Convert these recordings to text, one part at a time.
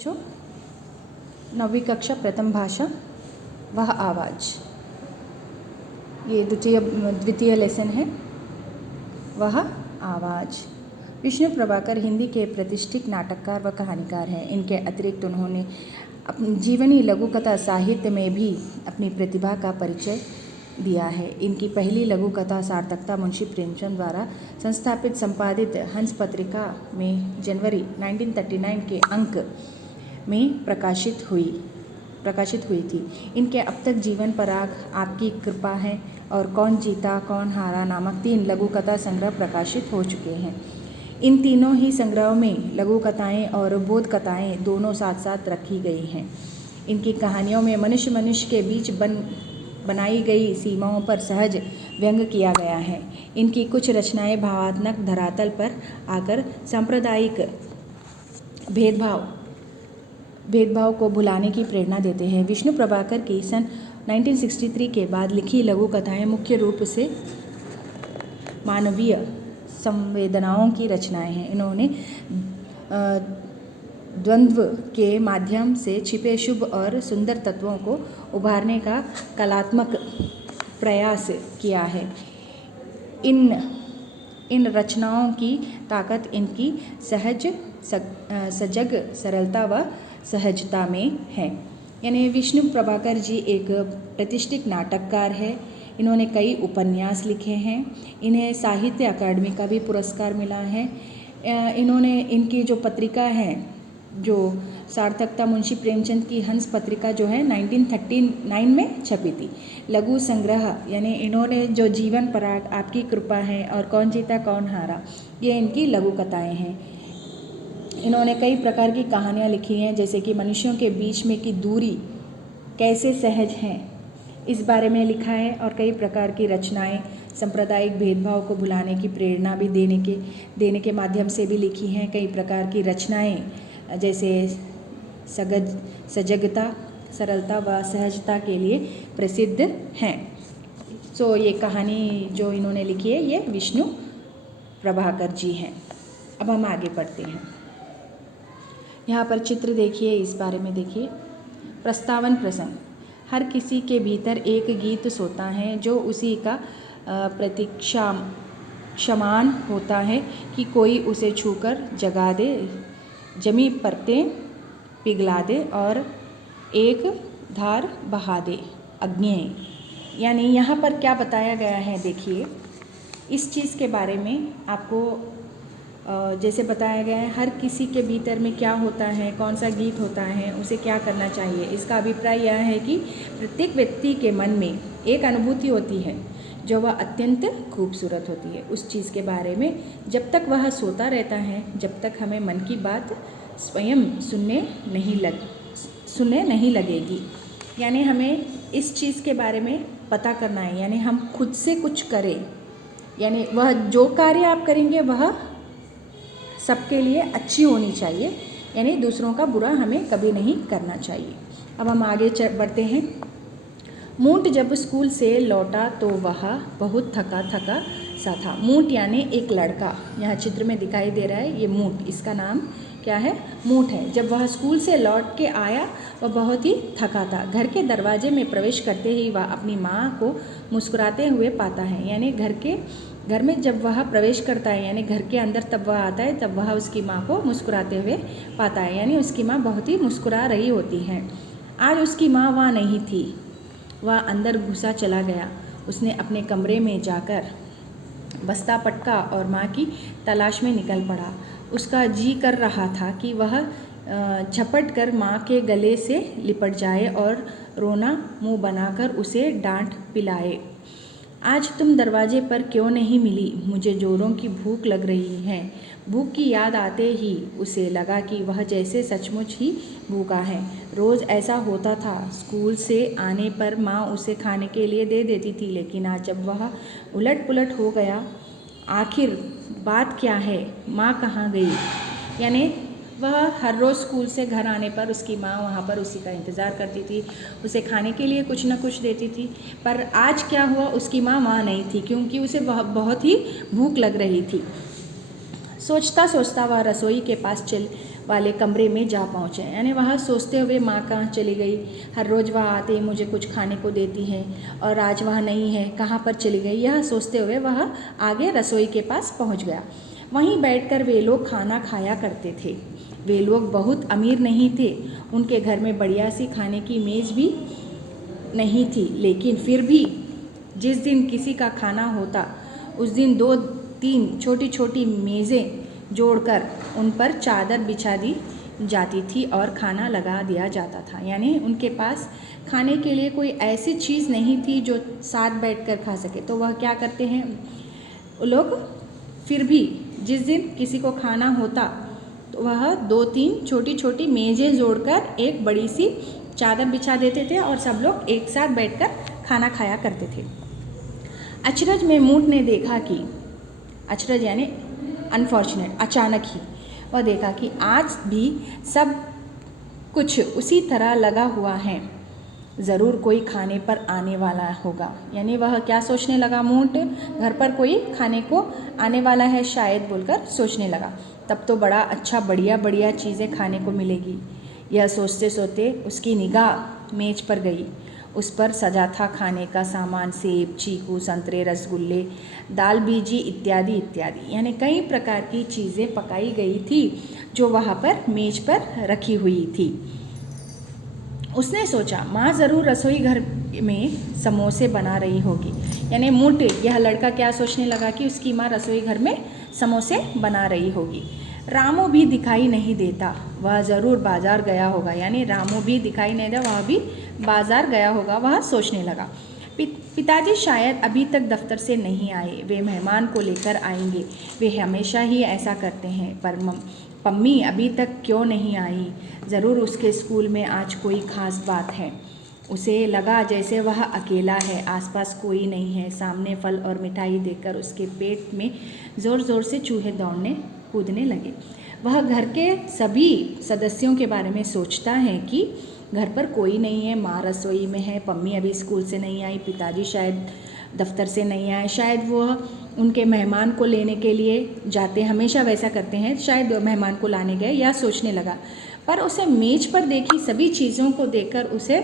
जो 9वीं कक्षा प्रथम भाषा वह आवाज़, ये द्वितीय लेसन है वह आवाज़। विष्णु प्रभाकर हिंदी के प्रतिष्ठित नाटककार व कहानीकार हैं। इनके अतिरिक्त उन्होंने अपनी जीवनी लघुकथा साहित्य में भी अपनी प्रतिभा का परिचय दिया है। इनकी पहली लघुकथा सार्थकता मुंशी प्रेमचंद द्वारा संस्थापित संपादित हंस पत्रिका में जनवरी 1939 के अंक में प्रकाशित हुई थी। इनके अब तक जीवन पराग, आपकी कृपा है और कौन जीता कौन हारा नामक 3 लघुकथा संग्रह प्रकाशित हो चुके हैं। इन तीनों ही संग्रहों में लघुकथाएं और बोध कथाएं दोनों साथ साथ रखी गई हैं। इनकी कहानियों में मनुष्य के बीच बनाई गई सीमाओं पर सहज व्यंग किया गया है। इनकी कुछ रचनाएं भावात्मक धरातल पर आकर सांप्रदायिक भेदभाव को भुलाने की प्रेरणा देते हैं। विष्णु प्रभाकर की सन 1963 के बाद लिखी लघु कथाएं मुख्य रूप से मानवीय संवेदनाओं की रचनाएं हैं। इन्होंने द्वंद्व के माध्यम से छिपे शुभ और सुंदर तत्वों को उभारने का कलात्मक प्रयास किया है। इन रचनाओं की ताकत इनकी सजग सरलता व सहजता में है। यानी विष्णु प्रभाकर जी एक प्रतिष्ठित नाटककार है। इन्होंने कई उपन्यास लिखे हैं। इन्हें साहित्य अकादमी का भी पुरस्कार मिला है। इनकी जो पत्रिका है, जो सार्थकता मुंशी प्रेमचंद की हंस पत्रिका जो है 1939 में छपी थी। लघु संग्रह यानी इन्होंने जो जीवन पराग, आपकी कृपा है और कौन जीता कौन हारा, ये इनकी लघु कथाएँ हैं। इन्होंने कई प्रकार की कहानियाँ लिखी हैं, जैसे कि मनुष्यों के बीच में की दूरी कैसे सहज है, इस बारे में लिखा है। और कई प्रकार की रचनाएं सांप्रदायिक भेदभाव को भुलाने की प्रेरणा भी देने के माध्यम से भी लिखी हैं। कई प्रकार की रचनाएं जैसे सजगता, सरलता व सहजता के लिए प्रसिद्ध हैं। ये कहानी जो इन्होंने लिखी है ये विष्णु प्रभाकर जी हैं। अब हम आगे बढ़ते हैं। यहाँ पर चित्र देखिए, इस बारे में देखिए। प्रस्तावन प्रसंग। हर किसी के भीतर एक गीत सोता है जो उसी का प्रतीक्षामान होता है कि कोई उसे छूकर जगा दे, जमी परतें पिघला दे और एक धार बहा दे। अज्ञेय यानी यहाँ पर क्या बताया गया है, देखिए इस चीज़ के बारे में आपको जैसे बताया गया है, हर किसी के भीतर में क्या होता है, कौन सा गीत होता है, उसे क्या करना चाहिए। इसका अभिप्राय यह है कि प्रत्येक व्यक्ति के मन में एक अनुभूति होती है जो वह अत्यंत खूबसूरत होती है। उस चीज़ के बारे में जब तक वह सोता रहता है, जब तक हमें मन की बात स्वयं सुनने नहीं लगेगी। यानी हमें इस चीज़ के बारे में पता करना है, यानी हम खुद से कुछ करें। यानी वह जो कार्य आप करेंगे वह सबके लिए अच्छी होनी चाहिए, यानी दूसरों का बुरा हमें कभी नहीं करना चाहिए। अब हम आगे बढ़ते हैं। मूंट जब स्कूल से लौटा तो वह बहुत थका सा था। मूंट यानी एक लड़का, यहाँ चित्र में दिखाई दे रहा है, ये मूंट, इसका नाम क्या है, मूंट है। जब वह स्कूल से लौट के आया वह बहुत ही थका था। घर के दरवाजे में प्रवेश करते ही वह अपनी माँ को मुस्कुराते हुए पाता है। यानी घर में जब वह प्रवेश करता है, यानी घर के अंदर तब वह आता है, तब वह उसकी माँ को मुस्कुराते हुए पाता है। यानी उसकी माँ बहुत ही मुस्कुरा रही होती है। आज उसकी माँ वहाँ नहीं थी, वह अंदर घुसा चला गया। उसने अपने कमरे में जाकर बस्ता पटका और माँ की तलाश में निकल पड़ा। उसका जी कर रहा था कि वह झपट कर माँ के गले से लिपट जाए और रोना मुंह बनाकर उसे डांट पिलाए। आज तुम दरवाजे पर क्यों नहीं मिली? मुझे जोरों की भूख लग रही है। भूख की याद आते ही उसे लगा कि वह जैसे सचमुच ही भूखा है। रोज़ ऐसा होता था। स्कूल से आने पर माँ उसे खाने के लिए दे देती थी, लेकिन आज जब वह उलट पुलट हो गया, आखिर बात क्या है, माँ कहाँ गई? यानी वह हर रोज़ स्कूल से घर आने पर उसकी माँ वहाँ पर उसी का इंतज़ार करती थी, उसे खाने के लिए कुछ न कुछ देती थी। पर आज क्या हुआ, उसकी माँ वहाँ नहीं थी, क्योंकि उसे बहुत ही भूख लग रही थी। सोचता सोचता वह रसोई के पास वाले कमरे में जा पहुँचे। यानी वह सोचते हुए माँ कहाँ चली गई, हर रोज़ वह आते ही मुझे कुछ खाने को देती है और आज वह नहीं है, कहाँ पर चली गई, यह सोचते हुए वह आगे रसोई के पास पहुँच गया। वहीं बैठकर वे लोग खाना खाया करते थे। वे लोग बहुत अमीर नहीं थे, उनके घर में बढ़िया सी खाने की मेज़ भी नहीं थी, लेकिन फिर भी जिस दिन किसी का खाना होता उस दिन 2-3 छोटी छोटी मेज़ें जोड़कर उन पर चादर बिछा दी जाती थी और खाना लगा दिया जाता था। यानी उनके पास खाने के लिए कोई ऐसी चीज़ नहीं थी जो साथ बैठकर खा सके, तो वह क्या करते हैं वो लोग, फिर भी जिस दिन किसी को खाना होता तो वह 2-3 छोटी छोटी मेज़ें जोड़कर एक बड़ी सी चादर बिछा देते थे और सब लोग एक साथ बैठकर खाना खाया करते थे। अचरज में मूठ ने देखा कि, अचरज यानी अनफॉर्चुनेट, अचानक ही वह देखा कि आज भी सब कुछ उसी तरह लगा हुआ है, ज़रूर कोई खाने पर आने वाला होगा। यानी वह क्या सोचने लगा, मूठ घर पर कोई खाने को आने वाला है शायद बोलकर सोचने लगा। तब तो बड़ा अच्छा बढ़िया बढ़िया चीज़ें खाने को मिलेगी। यह सोचते सोचते उसकी निगाह मेज पर गई। उस पर सजा था खाने का सामान, सेब, चीकू, संतरे, रसगुल्ले, दाल बीजी इत्यादि इत्यादि। यानी कई प्रकार की चीज़ें पकाई गई थी जो वहाँ पर मेज पर रखी हुई थी। उसने सोचा माँ ज़रूर रसोई घर में समोसे बना रही होगी। यानी मूठ, यह लड़का क्या सोचने लगा कि उसकी माँ रसोई घर में समोसे बना रही होगी। रामू भी दिखाई नहीं देता, वह ज़रूर बाज़ार गया होगा। यानी रामू भी दिखाई नहीं दे, वह भी बाज़ार गया होगा, वह सोचने लगा। पिताजी शायद अभी तक दफ्तर से नहीं आए, वे मेहमान को लेकर आएंगे, वे हमेशा ही ऐसा करते हैं। पर पम्मी अभी तक क्यों नहीं आई, ज़रूर उसके स्कूल में आज कोई ख़ास बात है। उसे लगा जैसे वह अकेला है, आसपास कोई नहीं है। सामने फल और मिठाई देखकर उसके पेट में ज़ोर ज़ोर से चूहे दौड़ने कूदने लगे। वह घर के सभी सदस्यों के बारे में सोचता है कि घर पर कोई नहीं है, माँ रसोई में है, पम्मी अभी स्कूल से नहीं आई, पिताजी शायद दफ्तर से नहीं आए, शायद वह उनके मेहमान को लेने के लिए जाते, हमेशा वैसा करते हैं, शायद मेहमान को लाने गए, या सोचने लगा। पर उसे मेज पर देखी सभी चीज़ों को देखकर उसे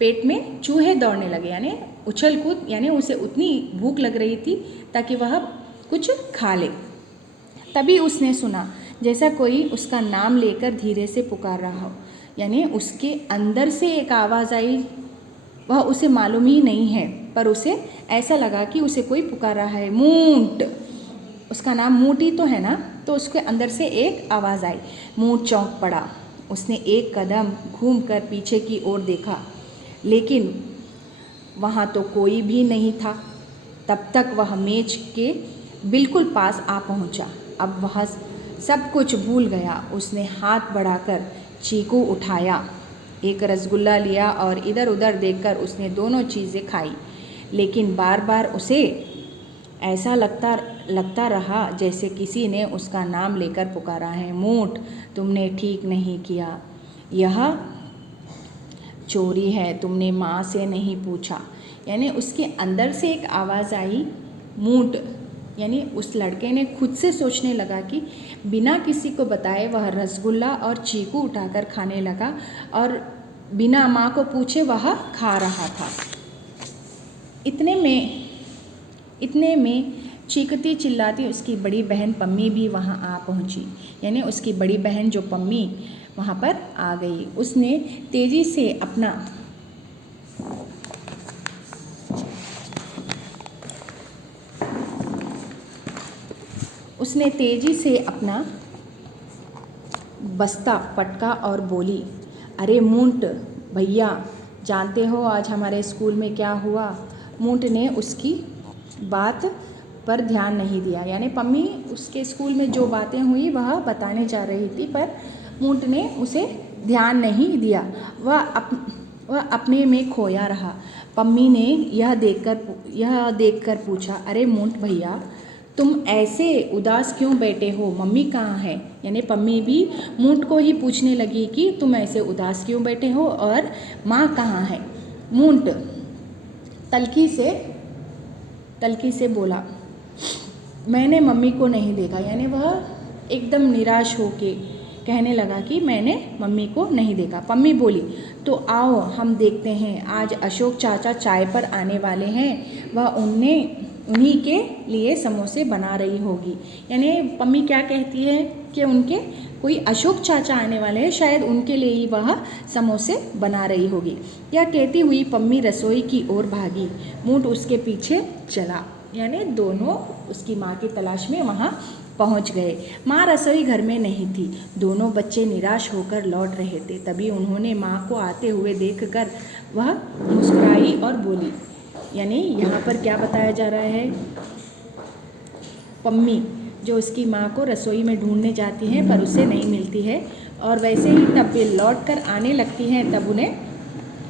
पेट में चूहे दौड़ने लगे, यानी उछल कूद, यानी उसे उतनी भूख लग रही थी ताकि वह कुछ खा ले। तभी उसने सुना जैसा कोई उसका नाम लेकर धीरे से पुकार रहा हो। यानी उसके अंदर से एक आवाज़ आई, वह उसे मालूम ही नहीं है, पर उसे ऐसा लगा कि उसे कोई पुकार रहा है। मूठ, उसका नाम मूठ ही तो है ना, तो उसके अंदर से एक आवाज़ आई। मूठ चौंक पड़ा, उसने एक कदम घूमकर पीछे की ओर देखा, लेकिन वहाँ तो कोई भी नहीं था। तब तक वह मेज के बिल्कुल पास आ पहुँचा। अब वह सब कुछ भूल गया। उसने हाथ बढ़ाकर चीकू उठाया, एक रसगुल्ला लिया और इधर उधर देखकर उसने दोनों चीज़ें खाई, लेकिन बार बार उसे ऐसा लगता रहा जैसे किसी ने उसका नाम लेकर पुकारा है। मूठ, तुमने ठीक नहीं किया, यह चोरी है, तुमने माँ से नहीं पूछा। यानी उसके अंदर से एक आवाज़ आई, मूठ, यानी उस लड़के ने खुद से सोचने लगा कि बिना किसी को बताए वह रसगुल्ला और चीकू उठाकर खाने लगा और बिना माँ को पूछे वह खा रहा था। इतने में चीखती चिल्लाती उसकी बड़ी बहन पम्मी भी वहाँ आ पहुँची। यानी उसकी बड़ी बहन जो पम्मी वहाँ पर आ गई। उसने तेज़ी से अपना बस्ता पटका और बोली, अरे मूठ भैया, जानते हो आज हमारे स्कूल में क्या हुआ? मूठ ने उसकी बात पर ध्यान नहीं दिया। यानी पम्मी उसके स्कूल में जो बातें हुई वह बताने जा रही थी, पर मूठ ने उसे ध्यान नहीं दिया। वह अपने में खोया रहा। पम्मी ने यह देखकर पूछा, अरे मूठ भैया, तुम ऐसे उदास क्यों बैठे हो? मम्मी कहाँ है? यानी पम्मी भी मूठ को ही पूछने लगी कि तुम ऐसे उदास क्यों बैठे हो और माँ कहाँ है? मूठ तल्खी से बोला, मैंने मम्मी को नहीं देखा। यानी वह एकदम निराश होके कहने लगा कि मैंने मम्मी को नहीं देखा। पम्मी बोली, तो आओ हम देखते हैं, आज अशोक चाचा चाय पर आने वाले हैं, वह उन्हीं के लिए समोसे बना रही होगी। यानी पम्मी क्या कहती है कि उनके कोई अशोक चाचा आने वाले हैं, शायद उनके लिए ही वह समोसे बना रही होगी। यह कहती हुई पम्मी रसोई की ओर भागी। मूट उसके पीछे चला। यानी दोनों उसकी माँ की तलाश में वहाँ पहुँच गए। माँ रसोई घर में नहीं थी। दोनों बच्चे निराश होकर लौट रहे थे। तभी उन्होंने माँ को आते हुए देखकर वह मुस्कुराई और बोली। यानी यहाँ पर क्या बताया जा रहा है, पम्मी जो उसकी माँ को रसोई में ढूंढने जाती हैं पर उसे नहीं मिलती है, और वैसे ही तब वे लौट कर आने लगती हैं, तब उन्हें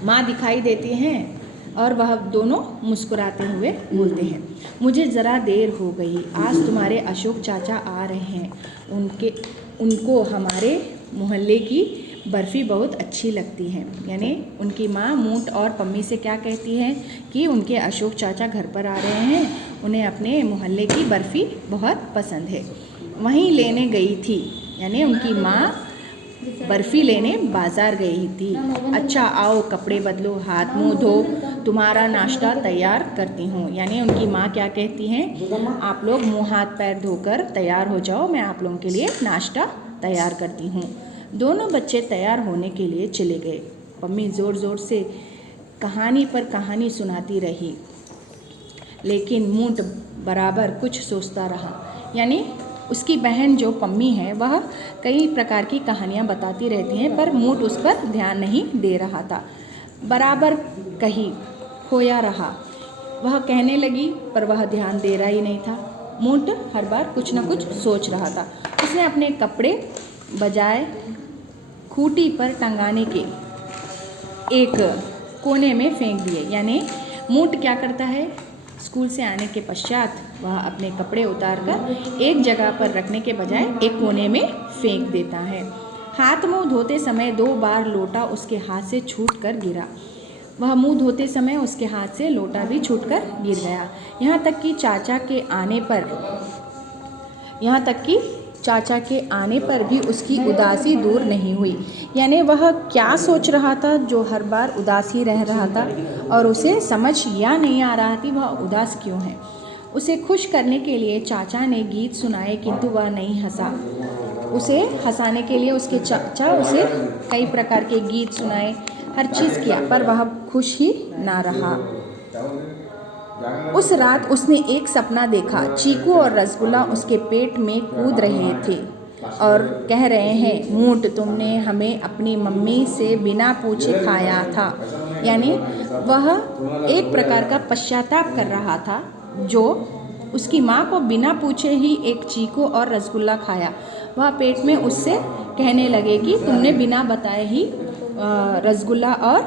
माँ दिखाई देती हैं और वह दोनों मुस्कुराते हुए बोलते हैं, मुझे ज़रा देर हो गई, आज तुम्हारे अशोक चाचा आ रहे हैं, उनको हमारे मोहल्ले की बर्फ़ी बहुत अच्छी लगती है। यानी उनकी माँ मूट और पम्मी से क्या कहती है कि उनके अशोक चाचा घर पर आ रहे हैं, उन्हें अपने मोहल्ले की बर्फ़ी बहुत पसंद है, वहीं लेने गई थी। यानी उनकी माँ बर्फ़ी लेने बाज़ार गई थी। अच्छा आओ कपड़े बदलो, हाथ मुँह धो, तुम्हारा नाश्ता तैयार करती हूँ। यानी उनकी माँ क्या कहती हैं, आप लोग मुँह हाथ पैर धोकर तैयार हो जाओ, मैं आप लोगों के लिए नाश्ता तैयार करती हूँ। दोनों बच्चे तैयार होने के लिए चले गए। पम्मी ज़ोर ज़ोर से कहानी पर कहानी सुनाती रही, लेकिन मूट बराबर कुछ सोचता रहा। यानी उसकी बहन जो पम्मी है वह कई प्रकार की कहानियाँ बताती रहती हैं, पर मूट उस पर ध्यान नहीं दे रहा था। बराबर कहीं खोया रहा। वह कहने लगी पर वह ध्यान दे रहा ही नहीं था। मूट हर बार कुछ न कुछ सोच रहा था। उसने अपने कपड़े बजाय खूंटी पर टंगाने के एक कोने में फेंक दिए। यानी मूट क्या करता है, स्कूल से आने के पश्चात वह अपने कपड़े उतारकर एक जगह पर रखने के बजाय एक कोने में फेंक देता है। हाथ मुंह धोते समय 2 बार लोटा उसके हाथ से छूटकर गिरा। वह मुंह धोते समय उसके हाथ से लोटा भी छूटकर गिर गया। यहाँ तक कि चाचा के आने पर भी उसकी उदासी दूर नहीं हुई। यानी वह क्या सोच रहा था जो हर बार उदास ही रह रहा था, और उसे समझ या नहीं आ रहा थी वह उदास क्यों है। उसे खुश करने के लिए चाचा ने गीत सुनाए, किंतु वह नहीं हंसा। उसे हंसाने के लिए उसके चाचा उसे कई प्रकार के गीत सुनाए, हर चीज़ किया, पर वह खुश ही ना रहा। उस रात उसने एक सपना देखा। चीकू और रसगुल्ला उसके पेट में कूद रहे थे और कह रहे हैं, मूट तुमने हमें अपनी मम्मी से बिना पूछे खाया था। यानी वह एक प्रकार का पश्चाताप कर रहा था, जो उसकी माँ को बिना पूछे ही एक चीकू और रसगुल्ला खाया। वह पेट में उससे कहने लगे कि तुमने बिना बताए ही रसगुल्ला और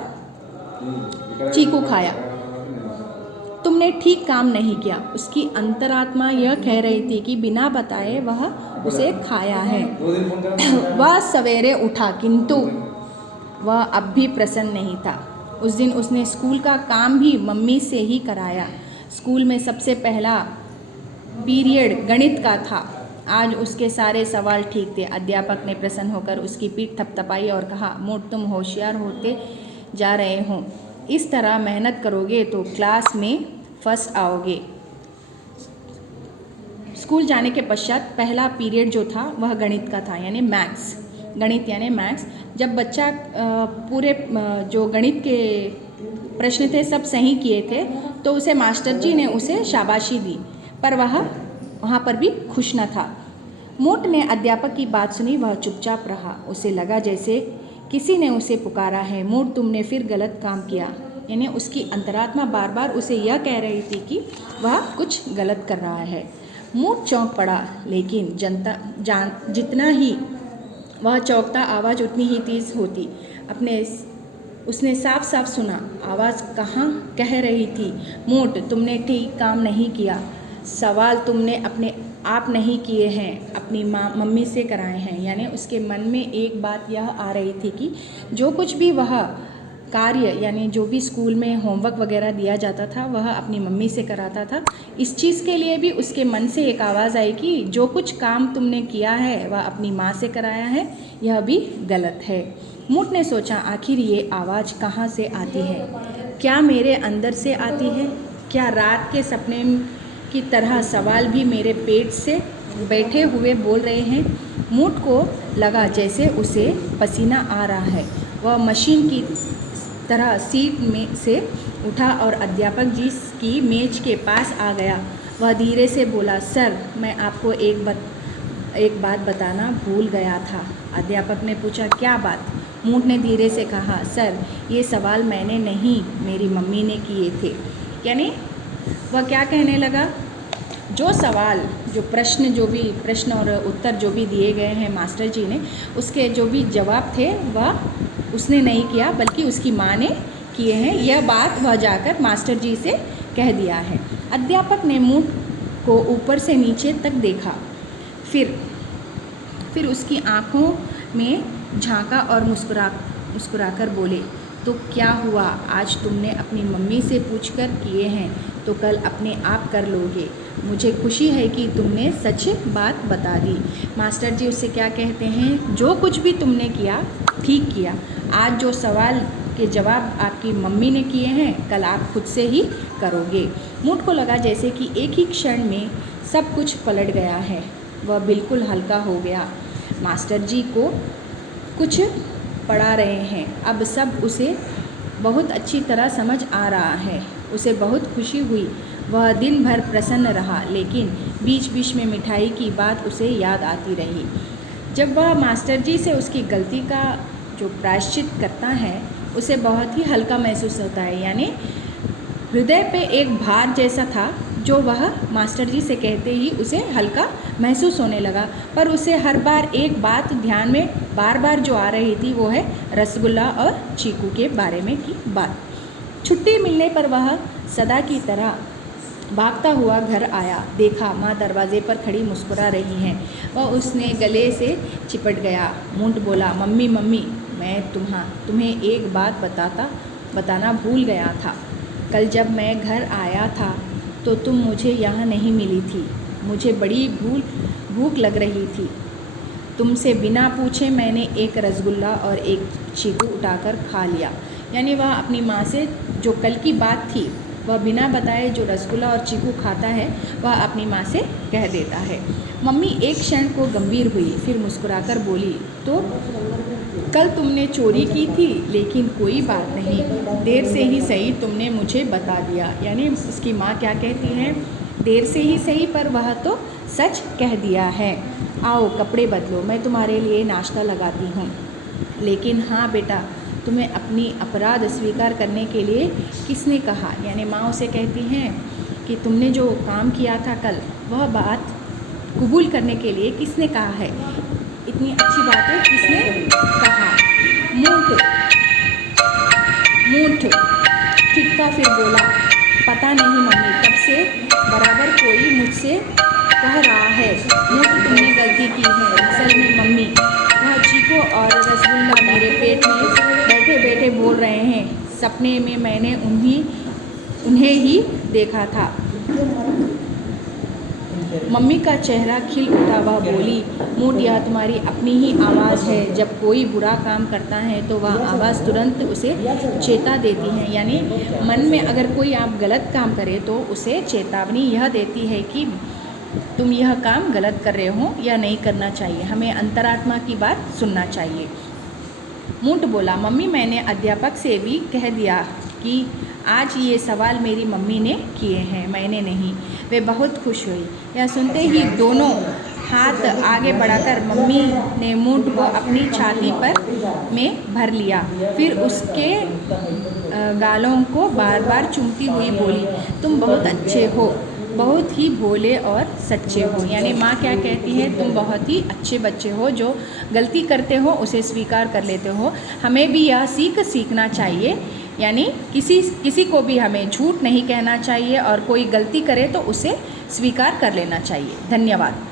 चीकू खाया, तुमने ठीक काम नहीं किया। उसकी अंतरात्मा यह कह रही थी कि बिना बताए वह उसे खाया है। वह सवेरे उठा, किंतु वह अब भी प्रसन्न नहीं था। उस दिन उसने स्कूल का काम भी मम्मी से ही कराया। स्कूल में सबसे पहला पीरियड गणित का था। आज उसके सारे सवाल ठीक थे। अध्यापक ने प्रसन्न होकर उसकी पीठ थपथपाई और कहा, मूट तुम होशियार होते जा रहे हो, इस तरह मेहनत करोगे तो क्लास में फर्स्ट आओगे। स्कूल जाने के पश्चात पहला पीरियड जो था वह गणित का था, यानी मैथ्स। गणित यानी मैथ्स। जब बच्चा पूरे जो गणित के प्रश्न थे सब सही किए थे तो उसे मास्टर जी ने उसे शाबाशी दी, पर वह वहाँ पर भी खुश न था। मूट ने अध्यापक की बात सुनी, वह चुपचाप रहा। उसे लगा जैसे किसी ने उसे पुकारा है, मूट तुमने फिर गलत काम किया। यानी उसकी अंतरात्मा बार बार उसे यह कह रही थी कि वह कुछ गलत कर रहा है। मूट चौंक पड़ा, लेकिन जितना ही वह चौंकता आवाज़ उतनी ही तेज होती। उसने साफ साफ सुना, आवाज़ कहाँ कह रही थी, मूट तुमने ठीक काम नहीं किया। सवाल तुमने अपने आप नहीं किए हैं, अपनी मम्मी से कराए हैं। यानी उसके मन में एक बात यह आ रही थी कि जो कुछ भी वह कार्य यानी जो भी स्कूल में होमवर्क वगैरह दिया जाता था वह अपनी मम्मी से कराता था। इस चीज़ के लिए भी उसके मन से एक आवाज़ आई कि जो कुछ काम तुमने किया है वह अपनी माँ से कराया है, यह भी गलत है। मूट ने सोचा, आखिर ये आवाज़ कहाँ से आती है? क्या मेरे अंदर से आती है? क्या रात के सपने की तरह सवाल भी मेरे पेट से बैठे हुए बोल रहे हैं? मूट को लगा जैसे उसे पसीना आ रहा है। वह मशीन की तरह सीट में से उठा और अध्यापक जी की मेज के पास आ गया। वह धीरे से बोला, सर, मैं आपको एक बात बताना भूल गया था। अध्यापक ने पूछा, क्या बात? मूट ने धीरे से कहा, सर, ये सवाल मैंने नहीं, मेरी मम्मी ने किए थे। यानी वह क्या कहने लगा, जो सवाल, जो प्रश्न और उत्तर जो भी दिए गए हैं मास्टर जी ने, उसके जो भी जवाब थे वह उसने नहीं किया बल्कि उसकी माँ ने किए हैं। यह बात वह जाकर मास्टर जी से कह दिया है। अध्यापक ने मूट को ऊपर से नीचे तक देखा, फिर उसकी आँखों में झांका और मुस्कुराकर बोले, तो क्या हुआ? आज तुमने अपनी मम्मी से पूछकर किए हैं तो कल अपने आप कर लोगे। मुझे खुशी है कि तुमने सच बात बता दी। मास्टर जी उससे क्या कहते हैं, जो कुछ भी तुमने किया ठीक किया। आज जो सवाल के जवाब आपकी मम्मी ने किए हैं कल आप खुद से ही करोगे। मूट को लगा जैसे कि एक ही क्षण में सब कुछ पलट गया है। वह बिल्कुल हल्का हो गया। मास्टर जी को कुछ पढ़ा रहे हैं, अब सब उसे बहुत अच्छी तरह समझ आ रहा है। उसे बहुत खुशी हुई। वह दिन भर प्रसन्न रहा, लेकिन बीच बीच में मिठाई की बात उसे याद आती रही। जब वह मास्टर जी से उसकी गलती का जो प्रायश्चित करता है उसे बहुत ही हल्का महसूस होता है। यानी हृदय पे एक भार जैसा था जो वह मास्टर जी से कहते ही उसे हल्का महसूस होने लगा। पर उसे हर बार एक बात ध्यान में बार बार जो आ रही थी वो है रसगुल्ला और चीकू के बारे में की बात। छुट्टी मिलने पर वह सदा की तरह भागता हुआ घर आया। देखा माँ दरवाजे पर खड़ी मुस्कुरा रही हैं। वह उसने गले से चिपट गया। मूट बोला, मम्मी मम्मी, मैं तुम्हें एक बात बताना भूल गया था। कल जब मैं घर आया था तो तुम मुझे यहाँ नहीं मिली थी। मुझे बड़ी भूख लग रही थी। तुमसे बिना पूछे मैंने एक रसगुल्ला और एक चीकू उठाकर खा लिया। यानी वह अपनी माँ से जो कल की बात थी वह बिना बताए जो रसगुल्ला और चीकू खाता है वह अपनी माँ से कह देता है। मम्मी एक क्षण को गंभीर हुई, फिर मुस्कुराकर बोली, तो कल तुमने चोरी की थी, लेकिन कोई बात नहीं, देर से ही सही तुमने मुझे बता दिया। यानी उसकी माँ क्या कहती है, देर से ही सही पर वह तो सच कह दिया है। आओ कपड़े बदलो, मैं तुम्हारे लिए नाश्ता लगाती हूँ। लेकिन हाँ बेटा, तुम्हें अपनी अपराध स्वीकार करने के लिए किसने कहा? यानी माँ उसे कहती हैं कि तुमने जो काम किया था कल वह बात कबूल करने के लिए किसने कहा है? इतनी अच्छी बातें किसने कहा? मूठ ठिक्का फिर बोला, पता नहीं मम्मी, तब से बराबर कोई मुझसे कह रहा है मूठ तुमने गलती की है। असल में मम्मी, वह चीकू और रसगुल्ला मेरे पेट में बैठे बैठे बोल रहे हैं। सपने में मैंने उन्हें ही देखा था। मम्मी का चेहरा खिल उठा। वह बोली, मूठ, यह तुम्हारी अपनी ही आवाज़ है। जब कोई बुरा काम करता है तो वह आवाज़ तुरंत उसे चेता देती है। यानी मन में अगर कोई आप गलत काम करें तो उसे चेतावनी यह देती है कि तुम यह काम गलत कर रहे हो या नहीं करना चाहिए। हमें अंतरात्मा की बात सुनना चाहिए। मूठ बोला, मम्मी, मैंने अध्यापक से भी कह दिया कि आज ये सवाल मेरी मम्मी ने किए हैं, मैंने नहीं। वे बहुत खुश हुई। यह सुनते ही दोनों हाथ आगे बढ़ाकर मम्मी ने मूठ को अपनी छाती पर में भर लिया। फिर उसके गालों को बार बार चूमती हुई बोली, तुम बहुत अच्छे हो, बहुत ही भोले और सच्चे हो। यानी माँ क्या कहती है, तुम बहुत ही अच्छे बच्चे हो, जो गलती करते हो उसे स्वीकार कर लेते हो। हमें भी यह सीखना चाहिए। यानी किसी को भी हमें झूठ नहीं कहना चाहिए और कोई गलती करे तो उसे स्वीकार कर लेना चाहिए। धन्यवाद।